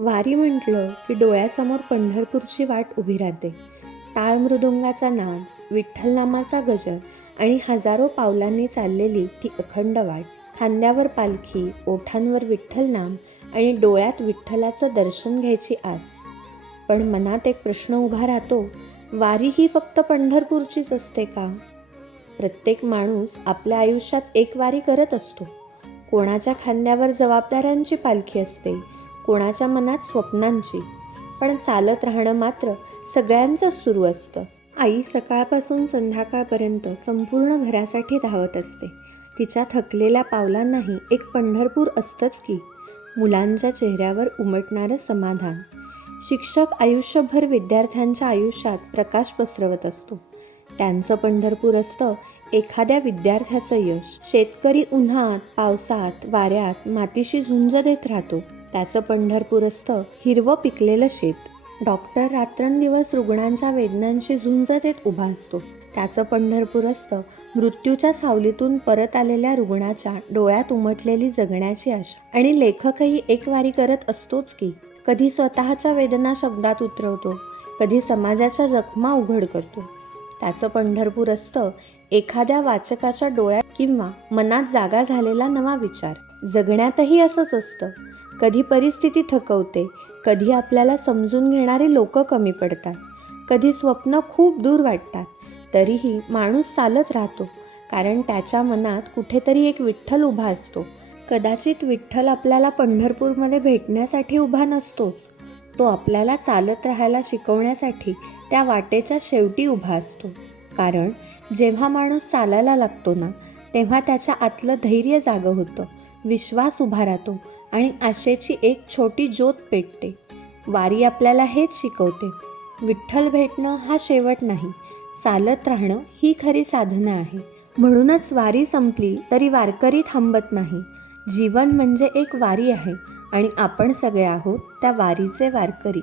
वारी म्हटलं की डोळ्यासमोर पंढरपूरची वाट उभी राहते. टाळ मृदुंगाचा नाद, विठ्ठलनामाचा गजर आणि हजारो पावलांनी चाललेली ती अखंड वाट. खांद्यावर पालखी, ओठांवर विठ्ठलनाम आणि डोळ्यात विठ्ठलाचं दर्शन घ्यायची आस. पण मनात एक प्रश्न उभा राहतो, वारी ही फक्त पंढरपूरचीच असते का? प्रत्येक माणूस आपल्या आयुष्यात एक वारी करत असतो. कोणाच्या खांद्यावर जबाबदाऱ्यांची पालखी असते, कोणाच्या मनात स्वप्नांची. पण चालत राहणं मात्र सगळ्यांचंच सुरू असतं. आई सकाळपासून संध्याकाळपर्यंत संपूर्ण घरासाठी धावत असते. तिच्या थकलेल्या पावलांनाही एक पंढरपूर असतंच की. मुलांच्या चेहऱ्यावर उमटणारं समाधान. शिक्षक आयुष्यभर विद्यार्थ्यांच्या आयुष्यात प्रकाश पसरवत असतो. त्यांचं पंढरपूर असतं एखाद्या विद्यार्थ्याचं यश. शेतकरी उन्हात, पावसात, वाऱ्यात, मातीशी झुंज देत राहतो. त्याचं पंढरपूर असतं हिरवं पिकलेलं शेत. डॉक्टर रात्रंदिवस रुग्णांच्या वेदनांशी झुंज देत उभा असतो. त्याचं पंढरपूर असतं मृत्यूच्या सावलीतून परत आलेल्या रुग्णाच्या डोळ्यात उमटलेली जगण्याची आशा. आणि लेखकही एक वारी करत असतोच की. कधी स्वतःच्या वेदना शब्दात उतरवतो, कधी समाजाच्या जखमा उघड करतो. त्याचं पंढरपूर असतं एखाद्या वाचकाच्या डोळ्यात किंवा मनात जागा झालेला नवा विचार. जगण्यातही असंच असतं. कधी परिस्थिती थकवते, कधी आपल्याला समजून घेणारी लोकं कमी पडतात, कधी स्वप्न खूप दूर वाटतात. तरीही माणूस चालत राहतो, कारण त्याच्या मनात कुठेतरी एक विठ्ठल उभा असतो. कदाचित विठ्ठल आपल्याला पंढरपूरमध्ये भेटण्यासाठी उभा नसतो, तो आपल्याला चालत राहायला शिकवण्यासाठी त्या वाटेच्या शेवटी उभा असतो. कारण जेव्हा माणूस चालायला लागतो ना, तेव्हा त्याच्या आतलं धैर्य जागं होतं, विश्वास उभा राहतो आणि आशेची एक छोटी ज्योत पेटते. वारी आपल्याला हेच शिकवते. विठ्ठल भेटणं हा शेवट नाही, चालत राहणं ही खरी साधना आहे. म्हणूनच वारी संपली तरी वारकरी थांबत नाही. जीवन म्हणजे एक वारी आहे आणि आपण सगळे आहोत त्या वारीचे वारकरी.